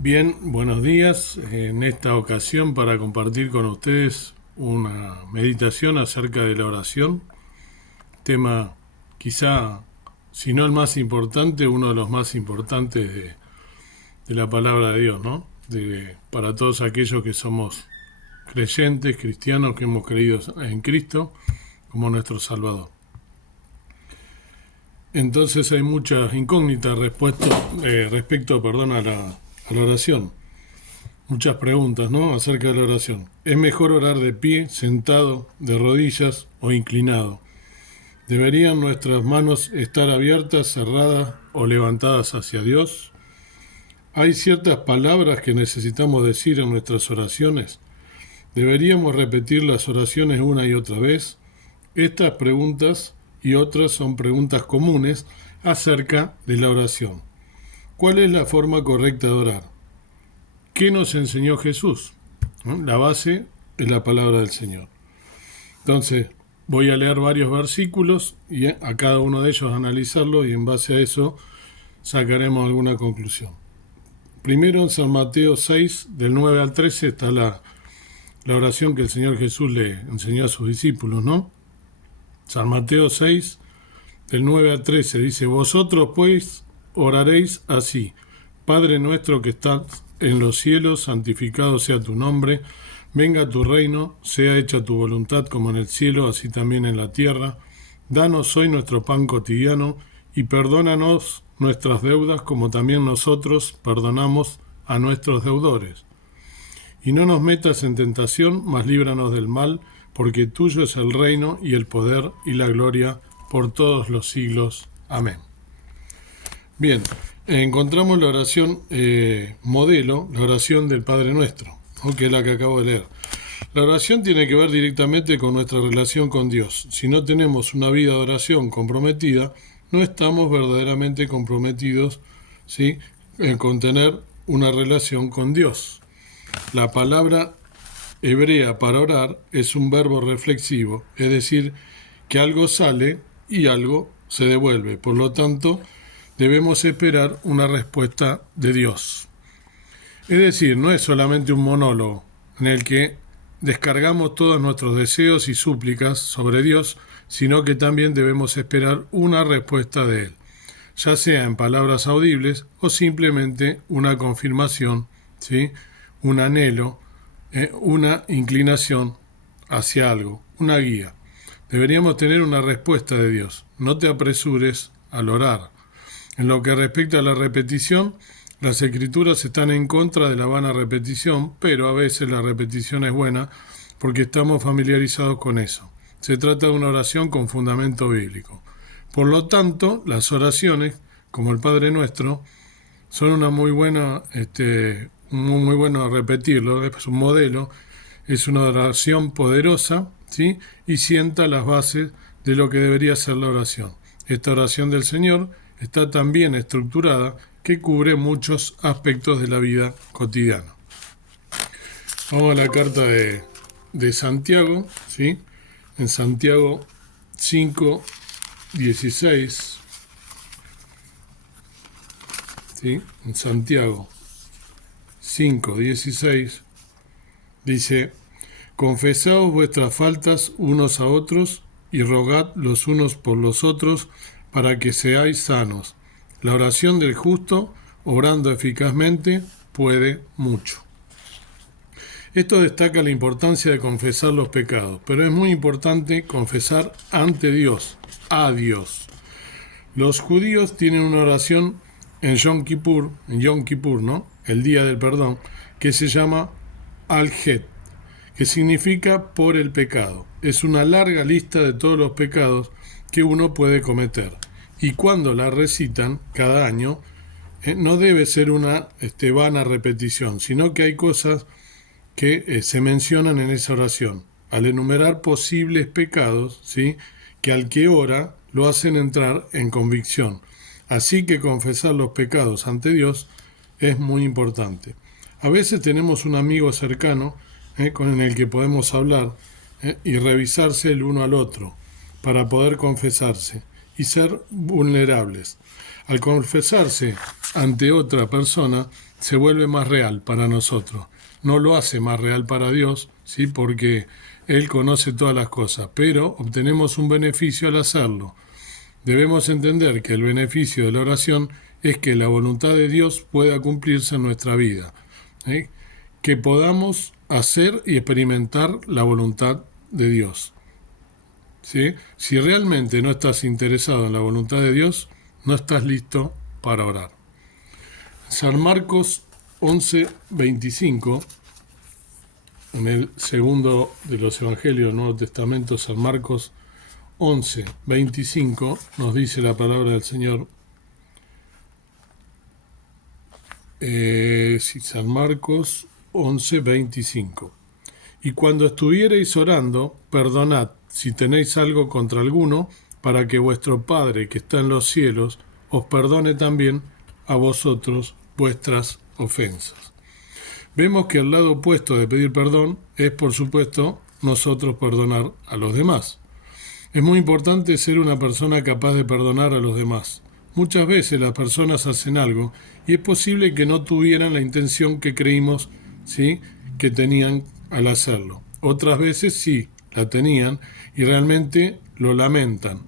Bien, buenos días. En esta ocasión para compartir con ustedes una meditación acerca de la oración, tema quizá, si no el más importante, uno de los más importantes de la palabra de Dios, ¿no? Para todos aquellos que somos creyentes, cristianos, que hemos creído en Cristo como nuestro Salvador. Entonces hay muchas incógnitas respecto a la oración. Muchas preguntas, ¿no? Acerca de la oración. ¿Es mejor orar de pie, sentado, de rodillas o inclinado? ¿Deberían nuestras manos estar abiertas, cerradas o levantadas hacia Dios? ¿Hay ciertas palabras que necesitamos decir en nuestras oraciones? ¿Deberíamos repetir las oraciones una y otra vez? Estas preguntas y otras son preguntas comunes acerca de la oración. ¿Cuál es la forma correcta de orar? ¿Qué nos enseñó Jesús? ¿No? La base es la palabra del Señor. Entonces, voy a leer varios versículos y a cada uno de ellos analizarlo y en base a eso sacaremos alguna conclusión. Primero en San Mateo 6, del 9 al 13, está la oración que el Señor Jesús le enseñó a sus discípulos, ¿no? San Mateo 6, del 9 al 13, dice: Vosotros pues oraréis así: Padre nuestro que estás en los cielos, santificado sea tu nombre, venga tu reino, sea hecha tu voluntad como en el cielo, así también en la tierra. Danos hoy nuestro pan cotidiano y perdónanos nuestras deudas como también nosotros perdonamos a nuestros deudores. Y no nos metas en tentación, mas líbranos del mal, porque tuyo es el reino y el poder y la gloria por todos los siglos. Amén. Bien, encontramos la oración modelo, la oración del Padre Nuestro, ¿no? Que es la que acabo de leer. La oración tiene que ver directamente con nuestra relación con Dios. Si no tenemos una vida de oración comprometida, no estamos verdaderamente comprometidos, ¿sí?, con tener una relación con Dios. La palabra hebrea para orar es un verbo reflexivo, es decir, que algo sale y algo se devuelve. Por lo tanto, debemos esperar una respuesta de Dios. Es decir, no es solamente un monólogo en el que descargamos todos nuestros deseos y súplicas sobre Dios, sino que también debemos esperar una respuesta de Él, ya sea en palabras audibles o simplemente una confirmación, ¿sí?, un anhelo, una inclinación hacia algo, una guía. Deberíamos tener una respuesta de Dios. No te apresures al orar. En lo que respecta a la repetición, las escrituras están en contra de la vana repetición, pero a veces la repetición es buena porque estamos familiarizados con eso. Se trata de una oración con fundamento bíblico. Por lo tanto, las oraciones, como el Padre Nuestro, son una muy buena, muy bueno repetirlo, es un modelo, es una oración poderosa, ¿sí?, y sienta las bases de lo que debería ser la oración. Esta oración del Señor está tan bien estructurada que cubre muchos aspectos de la vida cotidiana. Vamos a la carta de Santiago, ¿sí? En Santiago 5, 16, ¿sí? En Santiago 5, 16, dice: Confesaos vuestras faltas unos a otros y rogad los unos por los otros para que seáis sanos. La oración del justo, obrando eficazmente, puede mucho. Esto destaca la importancia de confesar los pecados, pero es muy importante confesar ante Dios, a Dios. Los judíos tienen una oración en Yom Kippur, ¿no?, el día del perdón, que se llama Al-Het, que significa por el pecado. Es una larga lista de todos los pecados que uno puede cometer. Y cuando la recitan cada año, no debe ser una vana repetición, sino que hay cosas que se mencionan en esa oración. Al enumerar posibles pecados, ¿sí?, que al que ora lo hacen entrar en convicción. Así que confesar los pecados ante Dios es muy importante. A veces tenemos un amigo cercano con el que podemos hablar y revisarse el uno al otro para poder confesarse y ser vulnerables. Al confesarse ante otra persona, se vuelve más real para nosotros. No lo hace más real para Dios, ¿sí? Porque Él conoce todas las cosas, pero obtenemos un beneficio al hacerlo. Debemos entender que el beneficio de la oración es que la voluntad de Dios pueda cumplirse en nuestra vida, ¿sí? Que podamos hacer y experimentar la voluntad de Dios, ¿sí? Si realmente no estás interesado en la voluntad de Dios, no estás listo para orar. San Marcos 11:25, en el segundo de los Evangelios del Nuevo Testamento, San Marcos 11:25, nos dice la palabra del Señor. San Marcos 11:25. Y cuando estuviereis orando, perdonad si tenéis algo contra alguno, para que vuestro Padre que está en los cielos os perdone también a vosotros vuestras ofensas. Vemos que el lado opuesto de pedir perdón es, por supuesto, nosotros perdonar a los demás. Es muy importante ser una persona capaz de perdonar a los demás. Muchas veces las personas hacen algo y es posible que no tuvieran la intención que creímos, ¿sí?, que tenían al hacerlo. Otras veces sí, la tenían y realmente lo lamentan.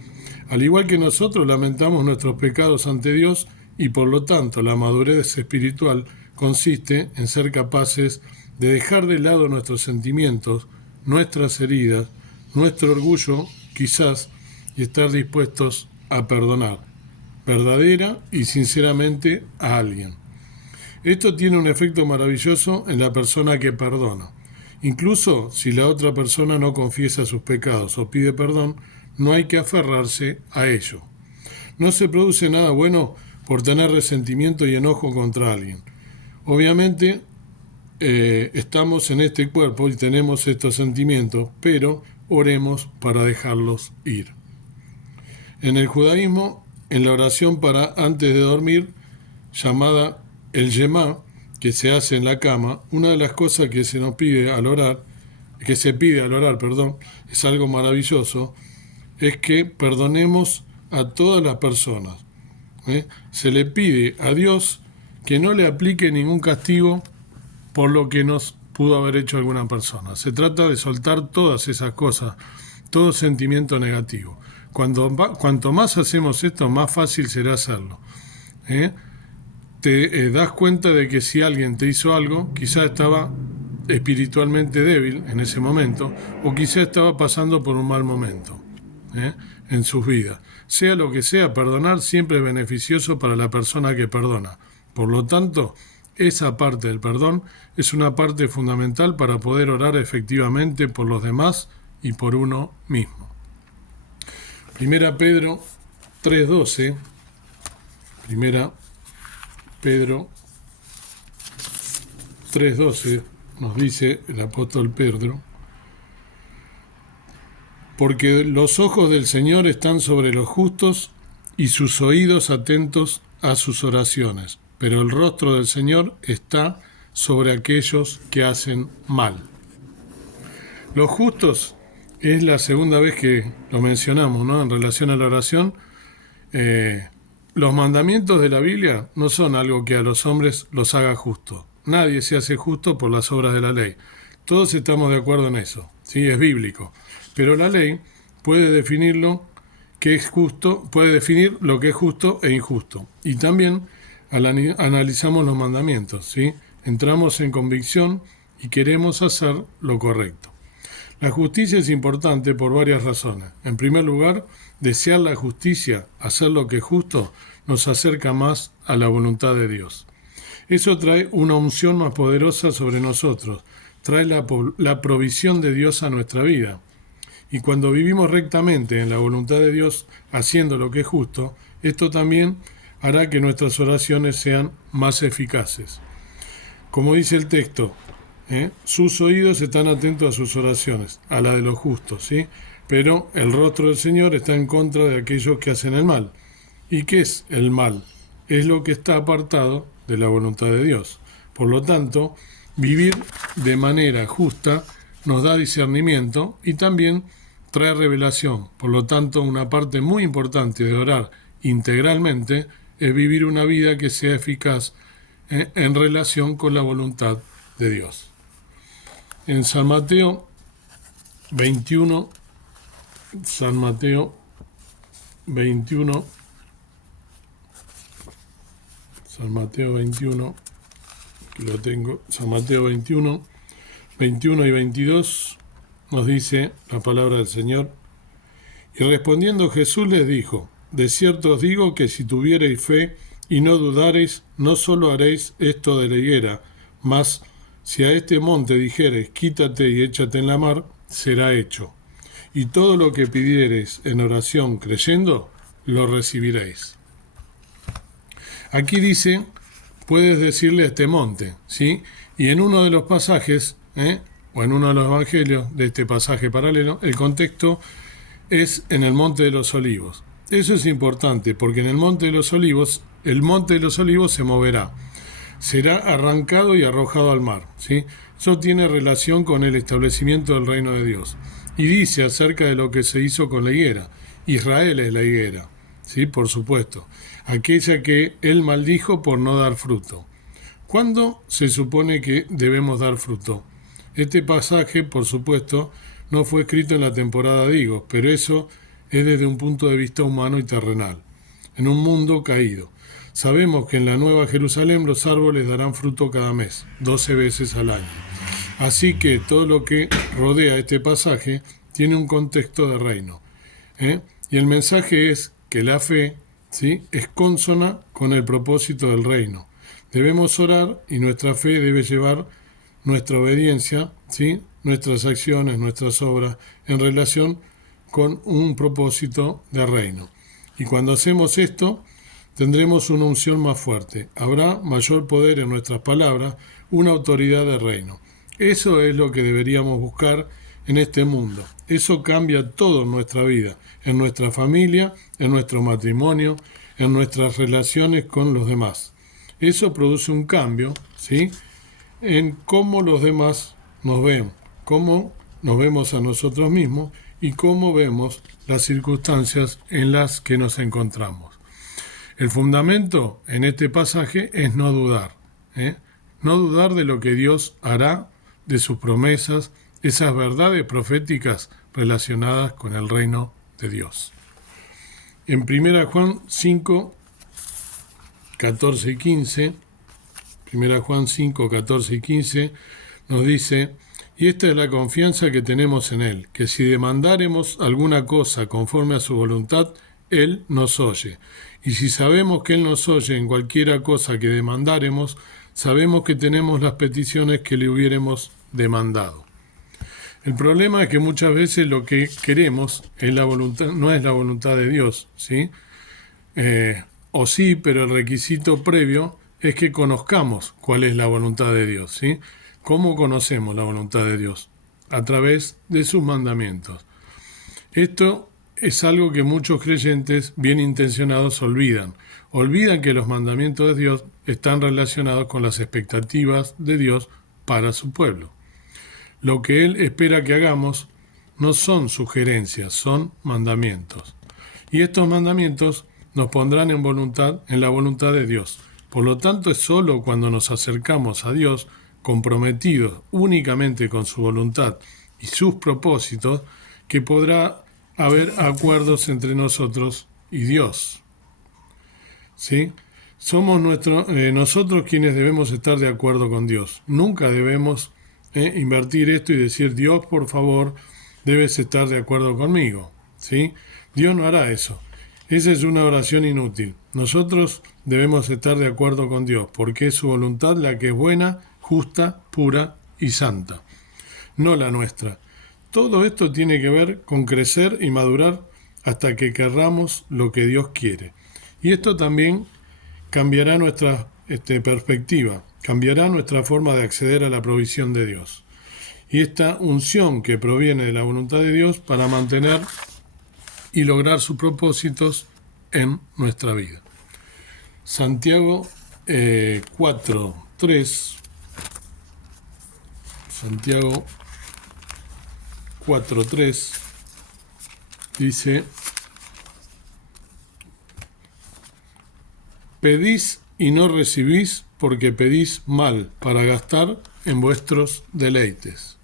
Al igual que nosotros lamentamos nuestros pecados ante Dios y por lo tanto la madurez espiritual consiste en ser capaces de dejar de lado nuestros sentimientos, nuestras heridas, nuestro orgullo quizás, y estar dispuestos a perdonar, verdadera y sinceramente, a alguien. Esto tiene un efecto maravilloso en la persona que perdona. Incluso si la otra persona no confiesa sus pecados o pide perdón, no hay que aferrarse a ello. No se produce nada bueno por tener resentimiento y enojo contra alguien. Obviamente, estamos en este cuerpo y tenemos estos sentimientos, pero oremos para dejarlos ir. En el judaísmo, en la oración para antes de dormir, llamada el Yemá, que se hace en la cama, una de las cosas que se pide al orar, es algo maravilloso, es que perdonemos a todas las personas. Se le pide a Dios que no le aplique ningún castigo por lo que nos pudo haber hecho alguna persona. Se trata de soltar todas esas cosas, todo sentimiento negativo. Cuanto más hacemos esto, más fácil será hacerlo. Te das cuenta de que si alguien te hizo algo, quizá estaba espiritualmente débil en ese momento, o quizá estaba pasando por un mal momento en sus vidas. Sea lo que sea, perdonar siempre es beneficioso para la persona que perdona. Por lo tanto, esa parte del perdón es una parte fundamental para poder orar efectivamente por los demás y por uno mismo. Primera Pedro 3:12. Primera Pedro 3:12 nos dice el apóstol Pedro: porque los ojos del Señor están sobre los justos y sus oídos atentos a sus oraciones, pero el rostro del Señor está sobre aquellos que hacen mal. Los justos es la segunda vez que lo mencionamos, ¿no?, en relación a la oración. Los mandamientos de la Biblia no son algo que a los hombres los haga justos. Nadie se hace justo por las obras de la ley. Todos estamos de acuerdo en eso, ¿sí? Es bíblico. Pero la ley puede definir lo que es justo e injusto. Y también analizamos los mandamientos, ¿sí? Entramos en convicción y queremos hacer lo correcto. La justicia es importante por varias razones. En primer lugar, desear la justicia, hacer lo que es justo, nos acerca más a la voluntad de Dios. Eso trae una unción más poderosa sobre nosotros, trae la provisión de Dios a nuestra vida. Y cuando vivimos rectamente en la voluntad de Dios, haciendo lo que es justo, esto también hará que nuestras oraciones sean más eficaces. Como dice el texto, sus oídos están atentos a sus oraciones, a la de los justos, ¿sí? Pero el rostro del Señor está en contra de aquellos que hacen el mal. ¿Y qué es el mal? Es lo que está apartado de la voluntad de Dios. Por lo tanto, vivir de manera justa nos da discernimiento y también trae revelación. Por lo tanto, una parte muy importante de orar integralmente es vivir una vida que sea eficaz en relación con la voluntad de Dios. En San Mateo 21, San Mateo 21, que lo tengo, San Mateo 21, 21 y 22, nos dice la palabra del Señor. Y respondiendo Jesús les dijo: de cierto os digo que si tuviereis fe y no dudareis, no solo haréis esto de la higuera, mas si a este monte dijereis: quítate y échate en la mar, será hecho. Y todo lo que pidiereis en oración creyendo, lo recibiréis. Aquí dice, puedes decirle a este monte, ¿sí? Y en uno de los pasajes, o en uno de los evangelios de este pasaje paralelo, el contexto es en el Monte de los Olivos. Eso es importante, porque en el Monte de los Olivos se moverá, será arrancado y arrojado al mar, ¿sí? Eso tiene relación con el establecimiento del reino de Dios. Y dice acerca de lo que se hizo con la higuera. Israel es la higuera, ¿sí? Por supuesto. Aquella que él maldijo por no dar fruto. ¿Cuándo se supone que debemos dar fruto? Este pasaje, por supuesto, no fue escrito en la temporada de higos, pero eso es desde un punto de vista humano y terrenal, en un mundo caído. Sabemos que en la Nueva Jerusalén los árboles darán fruto cada mes, 12 veces al año. Así que todo lo que rodea este pasaje tiene un contexto de reino. Y el mensaje es que la fe, ¿sí?, es consona con el propósito del reino. Debemos orar y nuestra fe debe llevar nuestra obediencia, ¿sí?, nuestras acciones, nuestras obras, en relación con un propósito de reino. Y cuando hacemos esto, tendremos una unción más fuerte. Habrá mayor poder en nuestras palabras, una autoridad de reino. Eso es lo que deberíamos buscar en este mundo. Eso cambia todo en nuestra vida, en nuestra familia, en nuestro matrimonio, en nuestras relaciones con los demás. Eso produce un cambio, ¿sí?, en cómo los demás nos ven, cómo nos vemos a nosotros mismos y cómo vemos las circunstancias en las que nos encontramos. El fundamento en este pasaje es no dudar, no dudar de lo que Dios hará, de sus promesas, esas verdades proféticas relacionadas con el reino de Dios. En 1 Juan 5, 14 y 15, 1 Juan 5, 14 y 15, nos dice: y esta es la confianza que tenemos en Él, que si demandáremos alguna cosa conforme a su voluntad, Él nos oye. Y si sabemos que Él nos oye en cualquiera cosa que demandáremos, sabemos que tenemos las peticiones que le hubiéremos demandado. El problema es que muchas veces lo que queremos es la voluntad, no es la voluntad de Dios, ¿sí? O sí, pero el requisito previo es que conozcamos cuál es la voluntad de Dios, ¿sí? ¿Cómo conocemos la voluntad de Dios? A través de sus mandamientos. Esto es algo que muchos creyentes bien intencionados olvidan. Olvidan que los mandamientos de Dios están relacionados con las expectativas de Dios para su pueblo. Lo que Él espera que hagamos no son sugerencias, son mandamientos. Y estos mandamientos nos pondrán en la voluntad de Dios. Por lo tanto, es solo cuando nos acercamos a Dios, comprometidos únicamente con su voluntad y sus propósitos, que podrá haber acuerdos entre nosotros y Dios. ¿Sí? Somos nosotros quienes debemos estar de acuerdo con Dios. Nunca debemos invertir esto y decir: Dios, por favor, debes estar de acuerdo conmigo, ¿sí? Dios no hará eso. Esa es una oración inútil. Nosotros debemos estar de acuerdo con Dios, porque es su voluntad la que es buena, justa, pura y santa, no la nuestra. Todo esto tiene que ver con crecer y madurar hasta que querramos lo que Dios quiere. Y esto también cambiará nuestra perspectiva, cambiará nuestra forma de acceder a la provisión de Dios. Y esta unción que proviene de la voluntad de Dios para mantener y lograr sus propósitos en nuestra vida. Santiago 4:3. Santiago 4:3 dice: Pedís y no recibís porque pedís mal para gastar en vuestros deleites.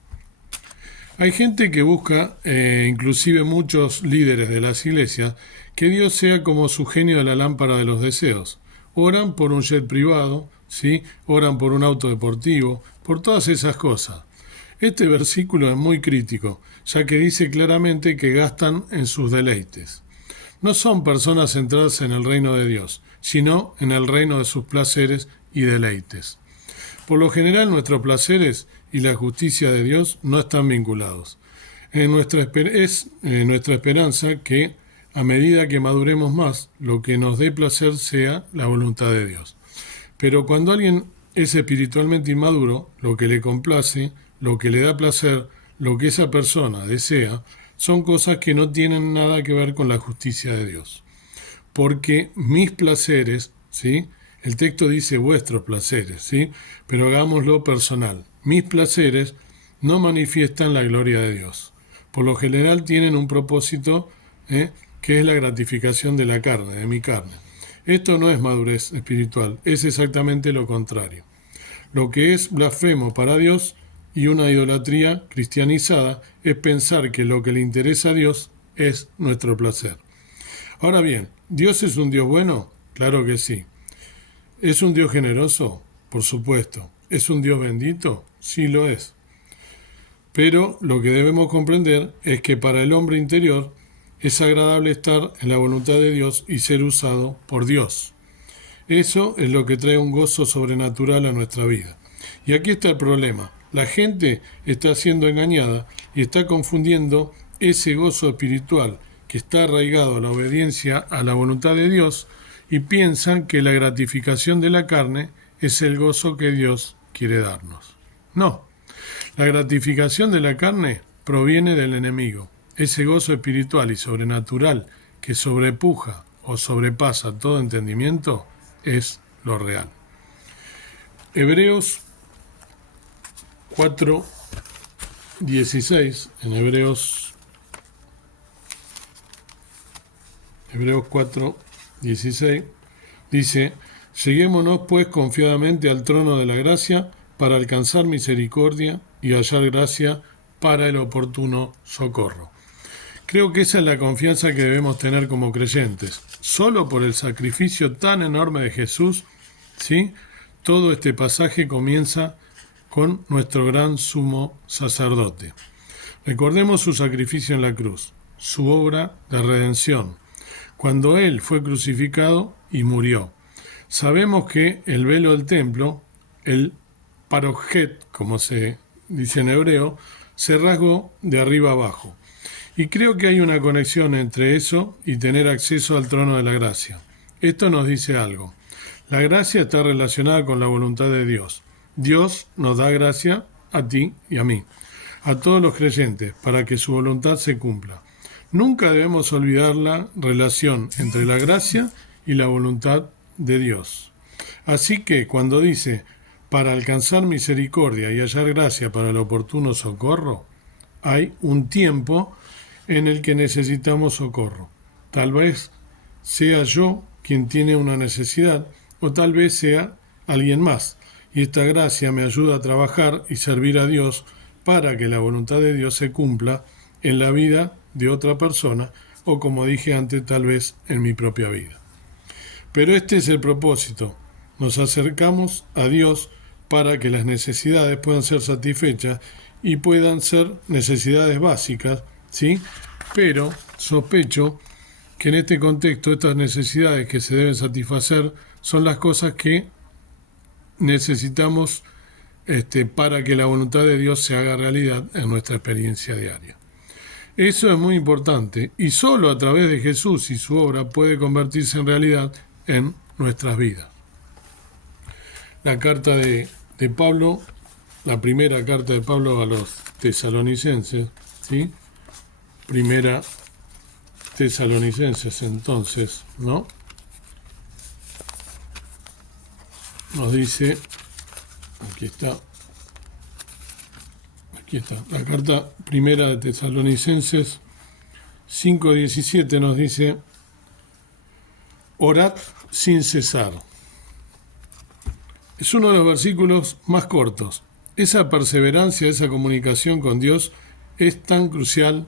Hay gente que busca, inclusive muchos líderes de las iglesias, que Dios sea como su genio de la lámpara de los deseos. Oran por un jet privado, ¿sí? Oran por un auto deportivo, por todas esas cosas. Este versículo es muy crítico, ya que dice claramente que gastan en sus deleites. No son personas centradas en el reino de Dios, sino en el reino de sus placeres y deleites. Por lo general, nuestros placeres y la justicia de Dios no están vinculados. Es nuestra esperanza que, a medida que maduremos más, lo que nos dé placer sea la voluntad de Dios. Pero cuando alguien es espiritualmente inmaduro, lo que le complace, lo que le da placer, lo que esa persona desea, son cosas que no tienen nada que ver con la justicia de Dios. Porque mis placeres, ¿sí? El texto dice vuestros placeres, ¿sí? Pero hagámoslo personal. Mis placeres no manifiestan la gloria de Dios. Por lo general tienen un propósito, que es la gratificación de la carne, de mi carne. Esto no es madurez espiritual, es exactamente lo contrario. Lo que es blasfemo para Dios y una idolatría cristianizada es pensar que lo que le interesa a Dios es nuestro placer. Ahora bien, ¿Dios es un Dios bueno? Claro que sí. ¿Es un Dios generoso? Por supuesto. ¿Es un Dios bendito? Sí lo es. Pero lo que debemos comprender es que para el hombre interior es agradable estar en la voluntad de Dios y ser usado por Dios. Eso es lo que trae un gozo sobrenatural a nuestra vida. Y aquí está el problema. La gente está siendo engañada y está confundiendo ese gozo espiritual que está arraigado a la obediencia a la voluntad de Dios y piensan que la gratificación de la carne es el gozo que Dios quiere darnos. No, la gratificación de la carne proviene del enemigo. Ese gozo espiritual y sobrenatural que sobrepuja o sobrepasa todo entendimiento es lo real. Hebreos 4:16, en Hebreos 4:16, dice: lleguémonos pues confiadamente al trono de la gracia para alcanzar misericordia y hallar gracia para el oportuno socorro. Creo que esa es la confianza que debemos tener como creyentes. Solo por el sacrificio tan enorme de Jesús, ¿sí? Todo este pasaje comienza con nuestro gran sumo sacerdote. Recordemos su sacrificio en la cruz, su obra de redención, cuando Él fue crucificado y murió. Sabemos que el velo del templo, el parojet, como se dice en hebreo, se rasgó de arriba abajo. Y creo que hay una conexión entre eso y tener acceso al trono de la gracia. Esto nos dice algo. La gracia está relacionada con la voluntad de Dios. Dios nos da gracia a ti y a mí, a todos los creyentes, para que su voluntad se cumpla. Nunca debemos olvidar la relación entre la gracia y la voluntad de Dios. Así que cuando dice, para alcanzar misericordia y hallar gracia para el oportuno socorro, hay un tiempo en el que necesitamos socorro. Tal vez sea yo quien tiene una necesidad, o tal vez sea alguien más, y esta gracia me ayuda a trabajar y servir a Dios para que la voluntad de Dios se cumpla en la vida de otra persona, o como dije antes, tal vez en mi propia vida. Pero este es el propósito. Nos acercamos a Dios para que las necesidades puedan ser satisfechas y puedan ser necesidades básicas, ¿sí? Pero sospecho que en este contexto estas necesidades que se deben satisfacer son las cosas que necesitamos para que la voluntad de Dios se haga realidad en nuestra experiencia diaria. Eso es muy importante y solo a través de Jesús y su obra puede convertirse en realidad en nuestras vidas. La carta de Pablo, la primera carta de Pablo a los tesalonicenses, ¿sí? Primera Tesalonicenses, entonces, ¿no? Nos dice, aquí está, la carta primera de Tesalonicenses 5:17 nos dice: orad sin cesar. Es uno de los versículos más cortos. Esa perseverancia, esa comunicación con Dios es tan crucial.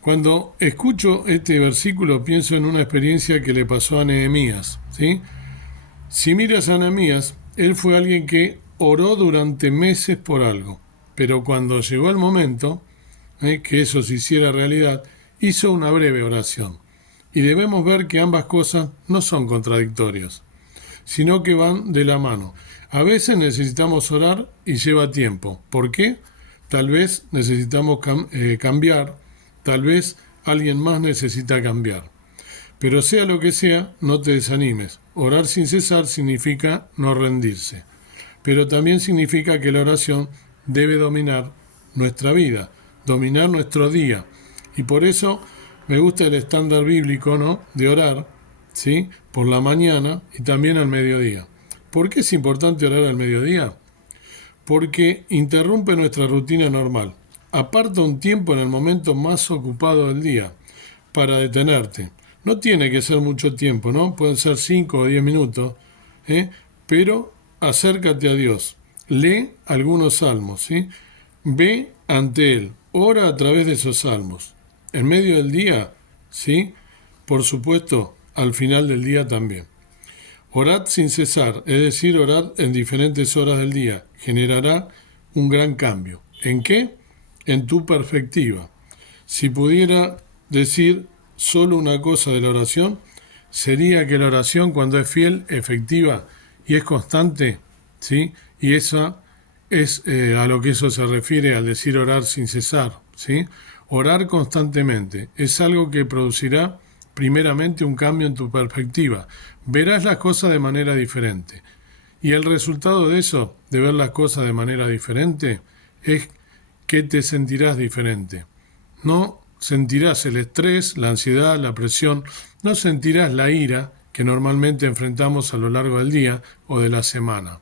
Cuando escucho este versículo pienso en una experiencia que le pasó a Nehemías, ¿sí? Si miras a Nehemías, él fue alguien que oró durante meses por algo, pero cuando llegó el momento que eso se hiciera realidad, hizo una breve oración. Y debemos ver que ambas cosas no son contradictorias, sino que van de la mano. A veces necesitamos orar y lleva tiempo. ¿Por qué? Tal vez necesitamos cambiar, tal vez alguien más necesita cambiar. Pero sea lo que sea, no te desanimes. Orar sin cesar significa no rendirse. Pero también significa que la oración debe dominar nuestra vida, dominar nuestro día. Y por eso me gusta el estándar bíblico, ¿no?, de orar, ¿sí?, por la mañana y también al mediodía. ¿Por qué es importante orar al mediodía? Porque interrumpe nuestra rutina normal. Aparta un tiempo en el momento más ocupado del día para detenerte. No tiene que ser mucho tiempo, ¿no? Pueden ser 5 o 10 minutos, pero acércate a Dios. Lee algunos salmos, ¿sí? Ve ante Él. Ora a través de esos salmos. En medio del día, ¿sí? Por supuesto, al final del día también. Orad sin cesar, es decir, orad en diferentes horas del día. Generará un gran cambio. ¿En qué? En tu perspectiva. Si pudiera decir solo una cosa de la oración, sería que la oración, cuando es fiel, efectiva y es constante, ¿sí?, y esa es a lo que eso se refiere al decir orar sin cesar, ¿sí? Orar constantemente es algo que producirá primeramente un cambio en tu perspectiva. Verás las cosas de manera diferente. Y el resultado de eso, de ver las cosas de manera diferente, es que te sentirás diferente. No sentirás el estrés, la ansiedad, la presión, no sentirás la ira que normalmente enfrentamos a lo largo del día o de la semana.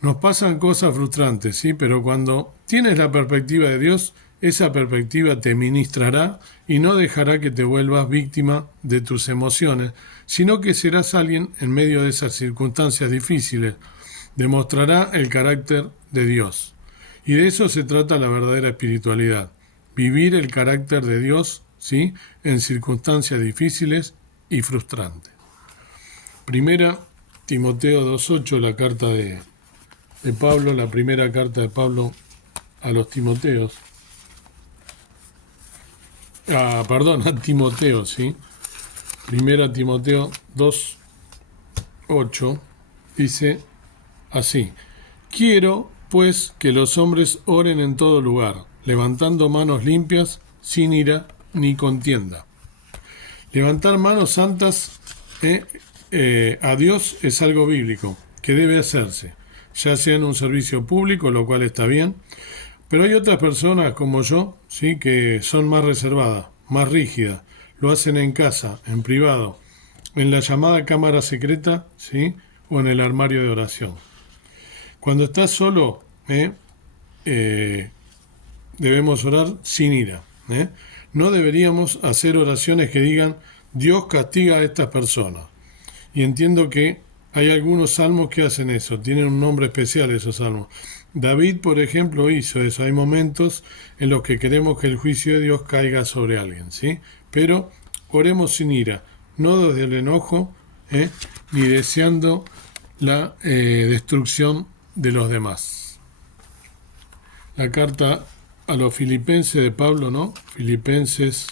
Nos pasan cosas frustrantes, ¿sí? Pero cuando tienes la perspectiva de Dios, esa perspectiva te ministrará y no dejará que te vuelvas víctima de tus emociones, sino que serás alguien en medio de esas circunstancias difíciles. Demostrará el carácter de Dios. Y de eso se trata la verdadera espiritualidad. Vivir el carácter de Dios, ¿sí?, en circunstancias difíciles y frustrantes. Primera Timoteo 2:8, la carta de Pablo, la primera carta de Pablo a los Timoteos. A Timoteo, ¿sí? Primera Timoteo 2:8 dice así: Quiero, pues, que los hombres oren en todo lugar, levantando manos limpias, sin ira ni contienda. Levantar manos santas a Dios es algo bíblico, que debe hacerse, ya sea en un servicio público, lo cual está bien, pero hay otras personas como yo, ¿sí?, que son más reservadas, más rígidas, lo hacen en casa, en privado, en la llamada cámara secreta, ¿sí?, o en el armario de oración. Cuando estás solo, debemos orar sin ira. No deberíamos hacer oraciones que digan Dios castiga a estas personas. Y entiendo que hay algunos salmos que hacen eso, tienen un nombre especial esos salmos. David, por ejemplo, hizo eso. Hay momentos en los que queremos que el juicio de Dios caiga sobre alguien, ¿sí? Pero oremos sin ira, no desde el enojo, ni deseando la destrucción de los demás. La carta a los Filipenses de Pablo, ¿no? Filipenses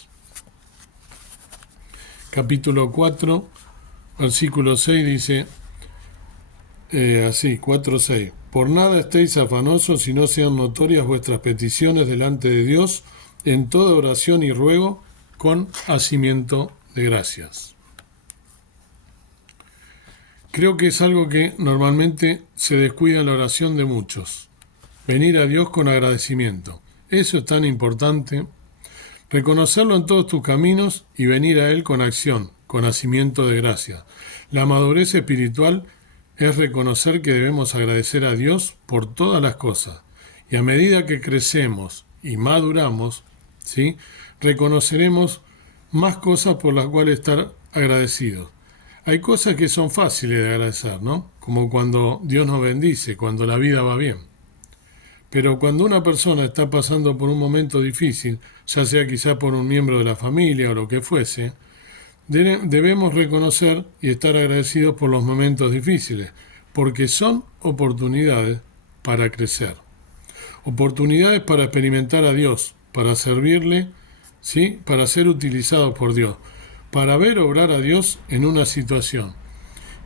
capítulo 4, versículo 6 dice así, 4:6. Por nada estéis afanosos, si no sean notorias vuestras peticiones delante de Dios, en toda oración y ruego, con hacimiento de gracias. Creo que es algo que normalmente se descuida en la oración de muchos. Venir a Dios con agradecimiento. Eso es tan importante. Reconocerlo en todos tus caminos y venir a Él con acción, con hacimiento de gracias. La madurez espiritual es reconocer que debemos agradecer a Dios por todas las cosas. Y a medida que crecemos y maduramos, ¿sí?, reconoceremos más cosas por las cuales estar agradecidos. Hay cosas que son fáciles de agradecer, ¿no? Como cuando Dios nos bendice, cuando la vida va bien. Pero cuando una persona está pasando por un momento difícil, ya sea quizá por un miembro de la familia o lo que fuese, debemos reconocer y estar agradecidos por los momentos difíciles, porque son oportunidades para crecer, oportunidades para experimentar a Dios, para servirle, ¿sí? Para ser utilizados por Dios, para ver obrar a Dios en una situación.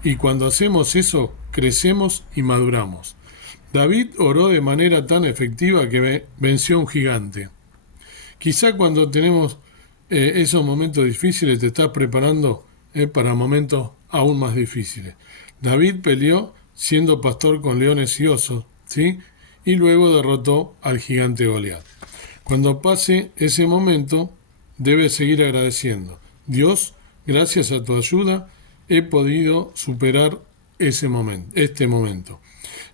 Y cuando hacemos eso, crecemos y maduramos. David oró de manera tan efectiva que venció a un gigante. Quizá cuando tenemos esos momentos difíciles te estás preparando para momentos aún más difíciles. David peleó siendo pastor con leones y osos, ¿sí? Y luego derrotó al gigante Goliat. Cuando pase ese momento, debes seguir agradeciendo. Dios, gracias a tu ayuda, he podido superar este momento.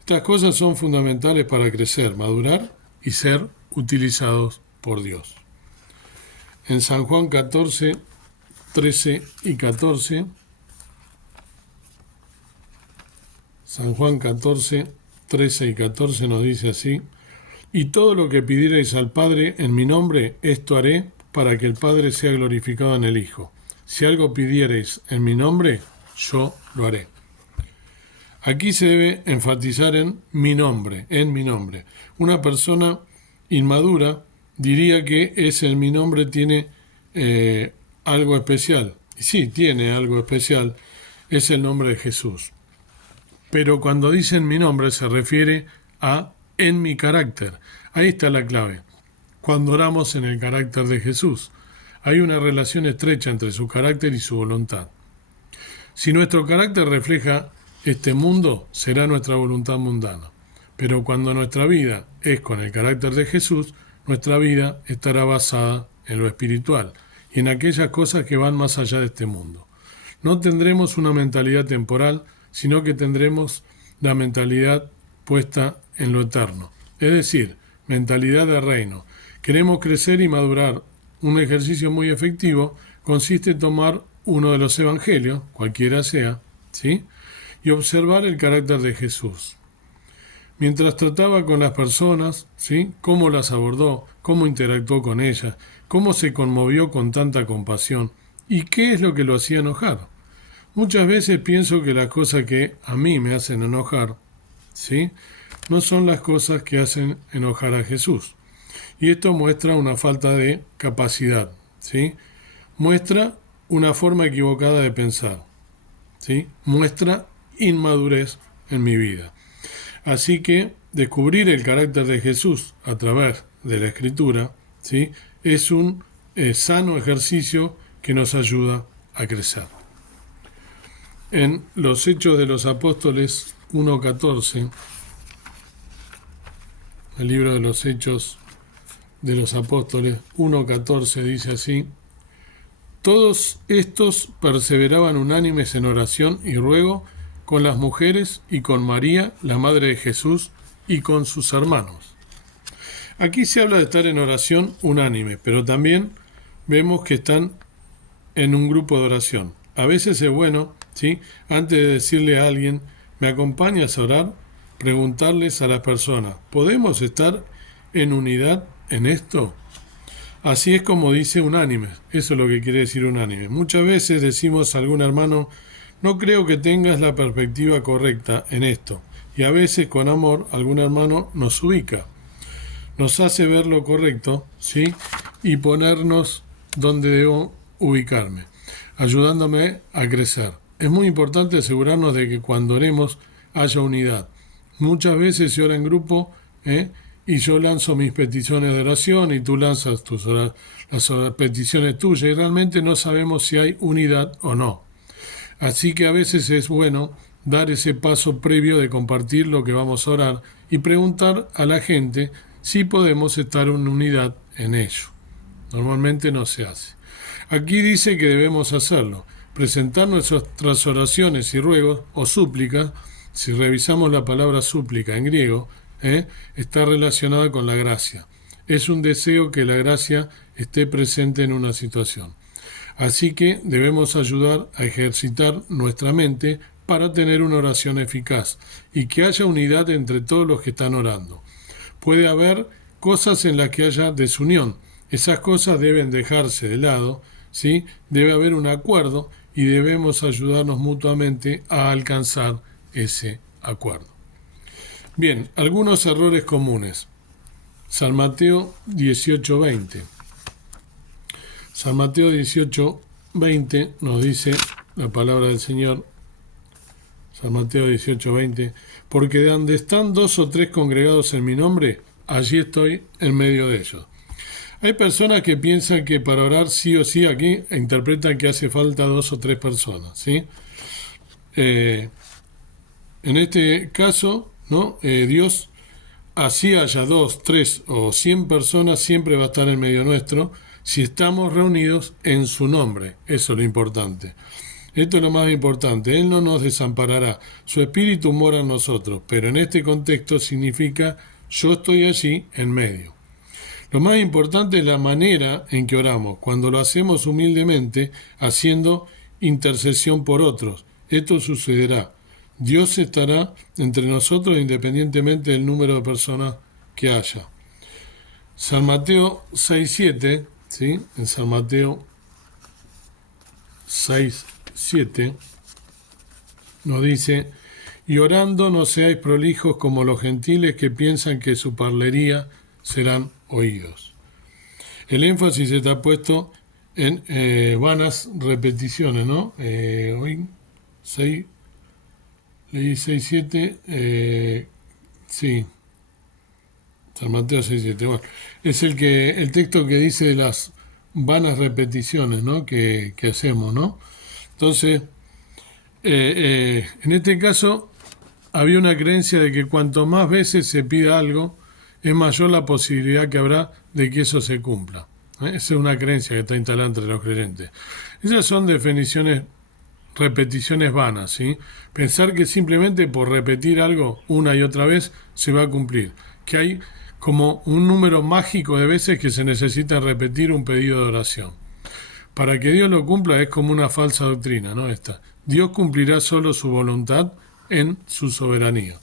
Estas cosas son fundamentales para crecer, madurar y ser utilizados por Dios. En San Juan 14, 13 y 14, San Juan 14, 13 y 14 nos dice así: y todo lo que pidierais al Padre en mi nombre, esto haré para que el Padre sea glorificado en el Hijo. Si algo pidierais en mi nombre, yo lo haré. Aquí se debe enfatizar en mi nombre. Una persona inmadura diría que mi nombre tiene algo especial. Y sí, tiene algo especial, es el nombre de Jesús. Pero cuando dicen mi nombre se refiere a en mi carácter. Ahí está la clave. Cuando oramos en el carácter de Jesús, hay una relación estrecha entre su carácter y su voluntad. Si nuestro carácter refleja este mundo, será nuestra voluntad mundana. Pero cuando nuestra vida es con el carácter de Jesús, nuestra vida estará basada en lo espiritual y en aquellas cosas que van más allá de este mundo. No tendremos una mentalidad temporal, sino que tendremos la mentalidad puesta en lo eterno. Es decir, mentalidad de reino. Queremos crecer y madurar. Un ejercicio muy efectivo consiste en tomar uno de los evangelios, cualquiera sea, ¿sí? Y observar el carácter de Jesús. Mientras trataba con las personas, ¿sí? Cómo las abordó, cómo interactuó con ellas, cómo se conmovió con tanta compasión y qué es lo que lo hacía enojar. Muchas veces pienso que las cosas que a mí me hacen enojar, ¿sí? No son las cosas que hacen enojar a Jesús. Y esto muestra una falta de capacidad, ¿sí? Muestra una forma equivocada de pensar, ¿sí? Muestra inmadurez en mi vida. Así que descubrir el carácter de Jesús a través de la Escritura, ¿sí? Es un sano ejercicio que nos ayuda a crecer. En los Hechos de los Apóstoles 1:14, el libro de los Hechos de los Apóstoles 1:14 dice así: todos estos perseveraban unánimes en oración y ruego con las mujeres y con María, la madre de Jesús, y con sus hermanos. Aquí se habla de estar en oración unánime, pero también vemos que están en un grupo de oración. A veces es bueno, ¿sí? Antes de decirle a alguien, ¿me acompañas a orar?, preguntarles a las personas, ¿podemos estar en unidad en esto? Así es como dice unánime, eso es lo que quiere decir unánime. Muchas veces decimos a algún hermano, no creo que tengas la perspectiva correcta en esto. Y a veces con amor algún hermano nos ubica, nos hace ver lo correcto, ¿sí? Y ponernos donde debo ubicarme, ayudándome a crecer. Es muy importante asegurarnos de que cuando oremos haya unidad. Muchas veces se ora en grupo, y yo lanzo mis peticiones de oración y tú lanzas las peticiones tuyas y realmente no sabemos si hay unidad o no. Así que a veces es bueno dar ese paso previo de compartir lo que vamos a orar y preguntar a la gente si podemos estar en unidad en ello. Normalmente no se hace. Aquí dice que debemos hacerlo, presentar nuestras oraciones y ruegos o súplicas. Si revisamos la palabra súplica en griego, está relacionada con la gracia. Es un deseo que la gracia esté presente en una situación. Así que debemos ayudar a ejercitar nuestra mente para tener una oración eficaz y que haya unidad entre todos los que están orando. Puede haber cosas en las que haya desunión. Esas cosas deben dejarse de lado, ¿sí? Debe haber un acuerdo y debemos ayudarnos mutuamente a alcanzar ese acuerdo. Bien, algunos errores comunes. San Mateo 18:20. San Mateo 18:20 nos dice la palabra del Señor. San Mateo 18:20. Porque de donde están 2 o 3 congregados en mi nombre, allí estoy en medio de ellos. Hay personas que piensan que para orar sí o sí aquí interpretan que hace falta 2 o 3 personas, ¿sí? En este caso, ¿no? Dios, así haya 2, 3 o 100 personas, siempre va a estar en medio nuestro si estamos reunidos en su nombre. Eso es lo importante. Esto es lo más importante. Él no nos desamparará. Su espíritu mora en nosotros, pero en este contexto significa yo estoy allí en medio. Lo más importante es la manera en que oramos, cuando lo hacemos humildemente, haciendo intercesión por otros. Esto sucederá. Dios estará entre nosotros independientemente del número de personas que haya. San Mateo 6:7, ¿sí? En San Mateo 6:7 nos dice: y orando no seáis prolijos como los gentiles que piensan que su parlería serán oídos. El énfasis está puesto en vanas repeticiones, ¿no? Hoy 6, leí 6:7, sí, San Mateo 6:7. Bueno, es el texto que dice de las vanas repeticiones, ¿no? que hacemos, ¿no? Entonces, en este caso había una creencia de que cuanto más veces se pida algo, es mayor la posibilidad que habrá de que eso se cumpla. Esa es una creencia que está instalada entre los creyentes. Esas son repeticiones vanas, ¿sí? Pensar que simplemente por repetir algo una y otra vez se va a cumplir. Que hay como un número mágico de veces que se necesita repetir un pedido de oración. Para que Dios lo cumpla es como una falsa doctrina, ¿no? Dios cumplirá solo su voluntad en su soberanía.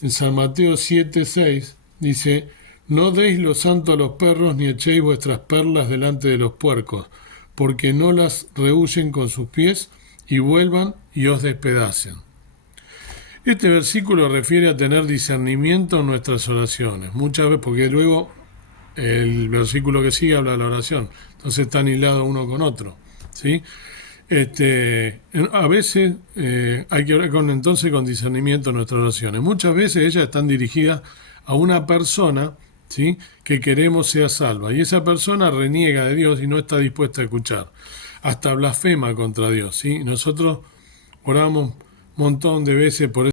En San Mateo 7:6 dice: no deis lo santo a los perros, ni echéis vuestras perlas delante de los puercos, porque no las rehuyen con sus pies, y vuelvan y os despedacen. Este versículo refiere a tener discernimiento en nuestras oraciones. Muchas veces, porque luego el versículo que sigue habla de la oración, entonces están hilados uno con otro, ¿sí? A veces hay que orar con discernimiento en nuestras oraciones. Muchas veces ellas están dirigidas a una persona, ¿sí?, que queremos sea salva, y esa persona reniega de Dios y no está dispuesta a escuchar, hasta blasfema contra Dios, ¿sí? Nosotros oramos un montón de veces por